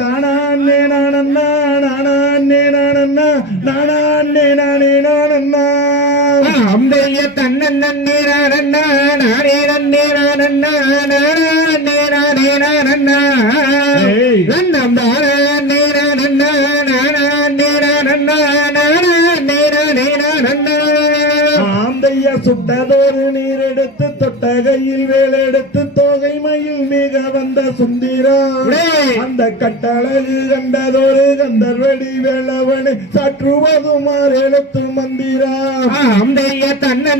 தானே நானண்ணா நானே நானண்ணா நானே நானே நானண்ணா அம்பைய தன்னே நானண்ணா நானே நன்னே நானண்ணா நானே நானே நானண்ணா நன்னம் தானே நானண்ணா நானே நானண்ணா நானே நானே நானண்ணா ஆந்தைய சுட்டதோரு நீர் எடுத்து தொட்டகையில் வேலெடுத்து தோகை மயில் மிக வந்த சுந்தரா அந்த கட்டழகு கண்டதோரு கந்தர்வடி வேளவனை சாற்றுவதுமாறு எழுத்து மந்திரா அம்பைய தன்னே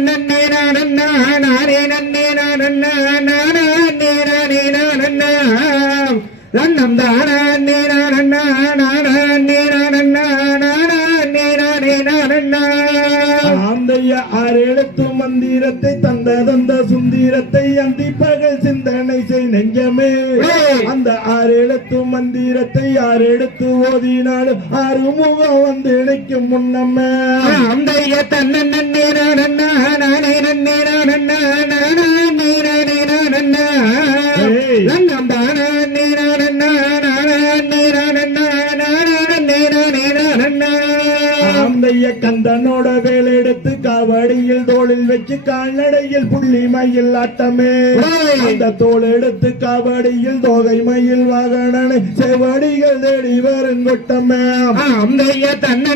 நானண்ணா நானே நன்னே நானண்ணா நானே நானே நானண்ணா நன்னம் தானே நானண்ணா நானே நானண்ணா நானே நானே நானண்ணா ஆந்தைய ஆறு எழுத்து மந்திரத்தை தந்த சுந்தரத்தை அந்தி பகல் சிந்தனை செய் நெஞ்சமே அந்த ஆறு எழுத்து மந்திரத்தை ஆறு எடுத்து ஓதினாலும் ஆறு முகம் வந்து இணைக்கும் முன்னமே அந்தைய தன்னே நானண்ணா நானே நன்னே நானண்ணா நானே நானே நானண்ணா நன்னம் தானே நானண்ணா நானே நானண்ணா நானே நானே நானண்ணா ஆந்தைய கந்தனோட வேலை எடுத்து காவடியில் தோளில் வச்சு கால்நடையில் புள்ளி மயில் ஆட்டமே அந்த தோல் எடுத்து காவடியில் தோகை மயில் வாகனனை செவடிகள் தேடி வரும் கொட்டமே அந்தைய தன்னே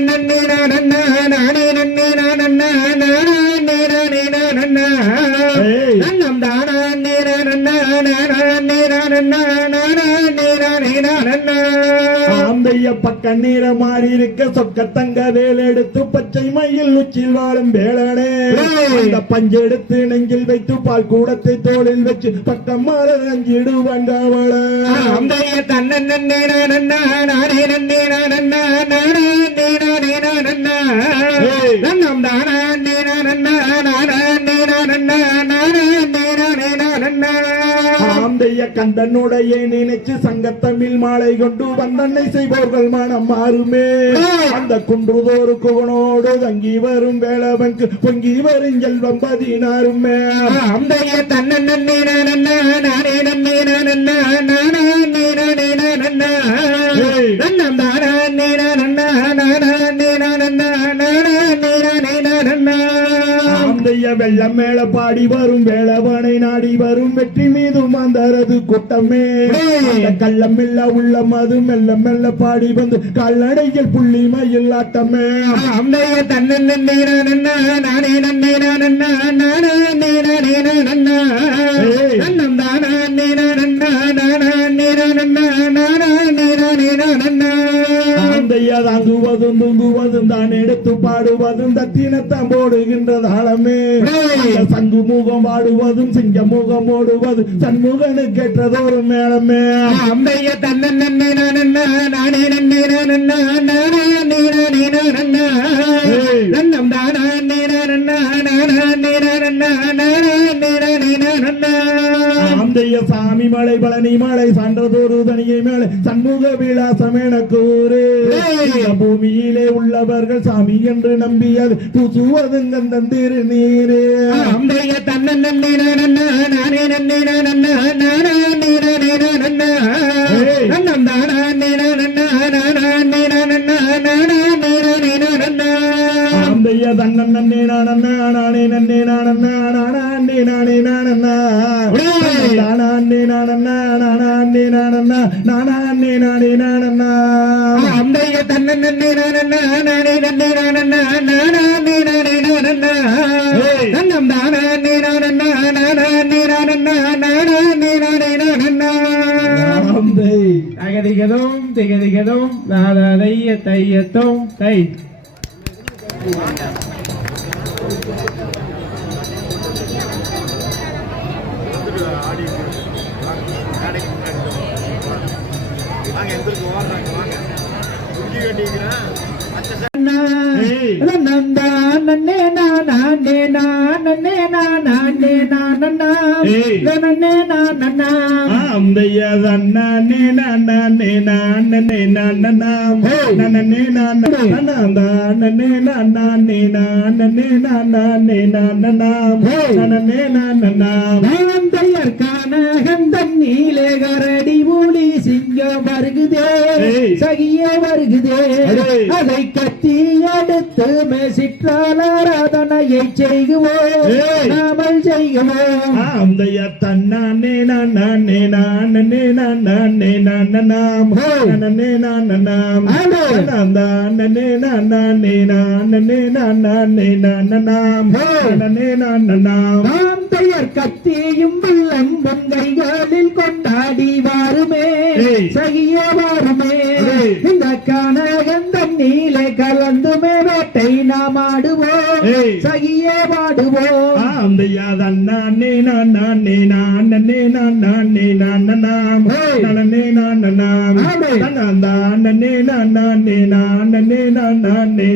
நானண்ணா நானே நன்னே நானண்ணா நானே நானே நானண்ணா நன்னம் தானே நானண்ணா நானே நானண்ணா நானே நானே நானண்ணா ஆந்தைய பக்க நீர மாறி இருக்க சொக்க தங்க வேலை எடுத்து பச்சை மயில் உச்சில் வாழும் வேளனே அந்த பஞ்செடுத்து நெஞ்சில் வைத்து பால் கூடத்தை தோளில் வச்சு பக்கம் மாற நஞ்சிடுவாங்க அவள அந்தைய தன்னே நானண்ணா நானே நன்னே நானண்ணா நானே நானே நானண்ணா நன்னம் தானே நானண்ணா நானே நானண்ணா நானே நானே நானண்ணா ஆந்தைய கந்தனுடைய நினைச்சு சங்கத்தமிழ் மாலை கொண்டு வந்தன்னை செய்பவர்கள் மனம் மாறுமே அந்த குன்றுதோறு குகனோடு தங்கி வரும் வேளவனுக்கு பொங்கி வரும் செல்வம் 16 அந்தைய தன்னே நானண்ணா நானே நன்னே நானண்ணா நானே நானே நானண்ணா நன்னம் தானே நானண்ணா நானே நானண்ணா நானே நானே நானண்ணா ஆந்தைய வெள்ளம் மேல பாடி வரும் வேளவனை நாடி வரும் வெற்றி மீது மாந்தரது கூட்டமே கள்ளம் இல்ல உள்ள மது மெல்ல மெல்ல பாடி வந்து கால்நடையில் புள்ளி மயில் ஆட்டமே அந்தைய தன்னே நானண்ணா நானே நன்னே நானண்ணா நானே நானே நானண்ணா நன்னம் தானே நானண்ணா நானே நானண்ணா நானே நானே நானண்ணா ஆந்தைய தாங்குவதும் தூங்குவதும் தான் எடுத்து பாடுவதும் தத்தினத்தான் போடுகின்ற தாளமே சங்கு முகம் வாடுவதும் சிங்க முகம் ஓடுவது சண்முகனு கேட்டதொரு மேளமே அம்பைய தன்னே நானண்ணா நானே நன்னே நானண்ணா நானே நானே நானண்ணா நன்னம் தானே நானண்ணா நானே நானண்ணா நானே நானே நானண்ணா ஆந்தைய சாமி மலை பழனி மலை சான்றதொரு தனியை மேலே சண்முக விலாசம் என கூறு பூமியிலே உள்ளவர்கள் சாமி என்று நம்பி அது பூசுவதுங்க திருநீரே அம்பைய தன்னே நானண்ணா நானே நன்னே நானண்ணா நானே நானே நானண்ணா நன்னம் தானே நானண்ணா நானே நானண்ணா நானே நானே நானண்ணா ஆந்தைய தன்னே நானண்ணா நானே நன்னே நானண்ணா நானே நானே நானண்ணா நானே நானண்ணா நானே நானண்ணா நானே நானே நானண்ணா அம்பைய தன்னே நானண்ணா நானே நன்னே நானண்ணா நானே நானே நானண்ணா நன்னம் தானே நானண்ணா நானே நானண்ணா நானே நானே நானண்ணா தகதிகதும் திகதிகதும் நாதைய தையத்தும் தை நன்னே நானே நானே நானே நானண்ணா நன்னே நானண்ணா அந்தைய தன்னே நானே நானே நானண்ணா நன்னே நானே நானே நானே நானே நானே நானண்ணா நன்னே நானண்ணா தையற்கான கந்தன் நீலே கரடி மூலி சிங்க வருகுதே ஏய். சகியே வருகுதே அடே. அதை கத்தி எடுத்து மெசிற்றாலாராதனையை செய்குவோம் ஏய். நாமல் செய்குவோம் ஆந்தைய தன்னானே நானே நானே நானே நானநாம் நானே நானநாம் அடே. நானே நானே நானே நானே நானநாம் நானே நானநாம் நாம் பெயர் கத்தியும் வெள்ளம் பொன்கைகளில் கொண்டாடி வாருமே ஏய். சகிய வாருமே ஏய். இந்த கனகன் தண்ணீலே கலந்துமே வேட்டை நாம் ஆடுவோம் ஏய். சகிய பாடுவோம் ஆந்தைய தன்னானே நானே நானே நானே நானநாம் ஏய். நானே நானநாம் ஆமே. நானே நானே நானே நானே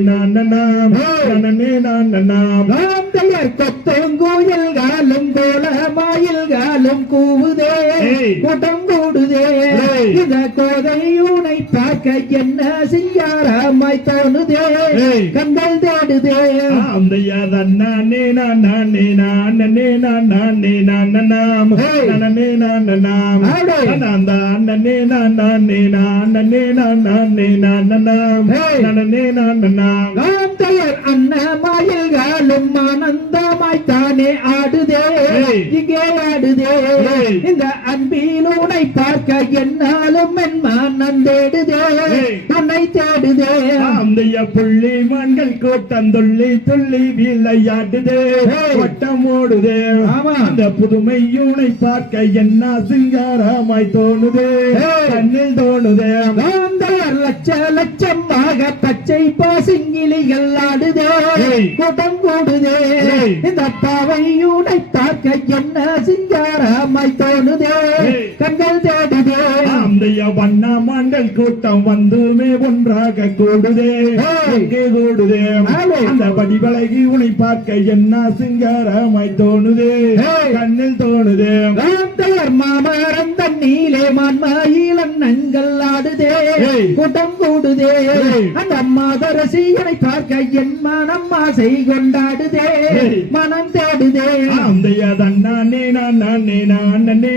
நானநாம் நானே நானநாம் நாம் பெயர் கொத்தங்கோயில்காலும் கோலமாயில்காலும் கூவுதே ஏய். கூட்டம் கூடுதே ஏய். இந்த கோதையூனை பார்க்க என்ன செய்யாராமாய் தோணுதே ஏய். கண்கள் தேடுதே ஆந்தைய தன்னானே நானே நானே நானே நானநாம் ஏய். நானே நானநாம் ஆடே. நானே நானே நானே நானே நானநாம் ஏய். நானே நானநாம் நாம் பெயர் அன்னமாயில்காலும் ஆனந்தமாய் தானே ஆடுதே ஏய். இங்கே ஆடுதே ஏய். இந்த அன்பிலூனை பார்க்க என்னாலும் என் மனம் தேடுதே ஏய். உன்னை தேடுதே ஆந்தைய புள்ளி மண்கள் கூட்டம் துள்ளி துள்ளி விளையாடுதே ஏய். வட்டம் ஓடுதே ஆமா. அந்த புதுமையூனை பார்க்க என்ன சிங்காரமாய் தோணுதே ஏய். கண்ணில் தோணுதே நாம் பெயர் லட்ச லட்சமாக பச்சை பாசிங்கிலிகள் ஆடுதே ஏய். கூட்டம் கூடுதே ஏய். இந்த பாவையூனை பார்க்க என்ன சிங்காரமாய் தோணுதே ஏய். கண்கள் தேடுதே ஆந்தைய வண்ணமான்கள் கூட்டம் வந்துமே ஒன்றாக கூடுதே ஏய். எங்கே கூடுதே ஆமே. அந்த படிவழகி உனை பார்க்க என்ன சிங்காரமாய் தோணுதே ஏய். கண்ணில் தோணுதே நாம் பெயர் மாமரம் தண்ணீலே மான்மாயில் அண்ணங்கள் ஆடுதே ஏய். கூட்டம் கூடுதே ஏய். அந்த மாதரசியனை பார்க்க என் மனம் ஆசை கொண்டாடுதே ஏய். மனம் தேடுதே ஆந்தைய தன்னானே நானே நானே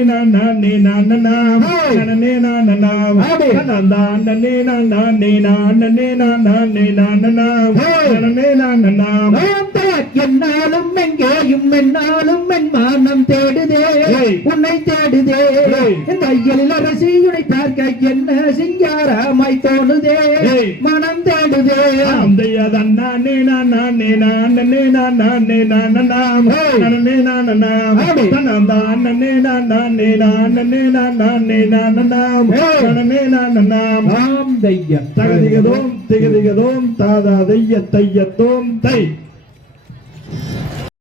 நானே நானநாம் ஏய். நானே நானநாம் ஆடே. நானே நானே நானே நானே நானநாம் ஏய். நானே நானநாம் நாம் பெயர் என்னாலும் எங்கேயும் என்னாலும் என் மனம் தேடுதே ஏய். உன்னை தேடுதே ஏய். இந்த இளரசியுனை பார்க்க என்ன சிங்காரமாய் தோணுதே ஏய். மனம் தேடுதே ஆந்தைய தன்னானே நானே நானே நானே நானநாம் ஏய். நானே நானநாம் ஆடே. நானே நானே நானே நானே நானநாம் ஏய். நானே நானநாம் நாம் தையம் தகதிகதோம் திகதிகதோம் தாதா தைய தையத்தோம் தை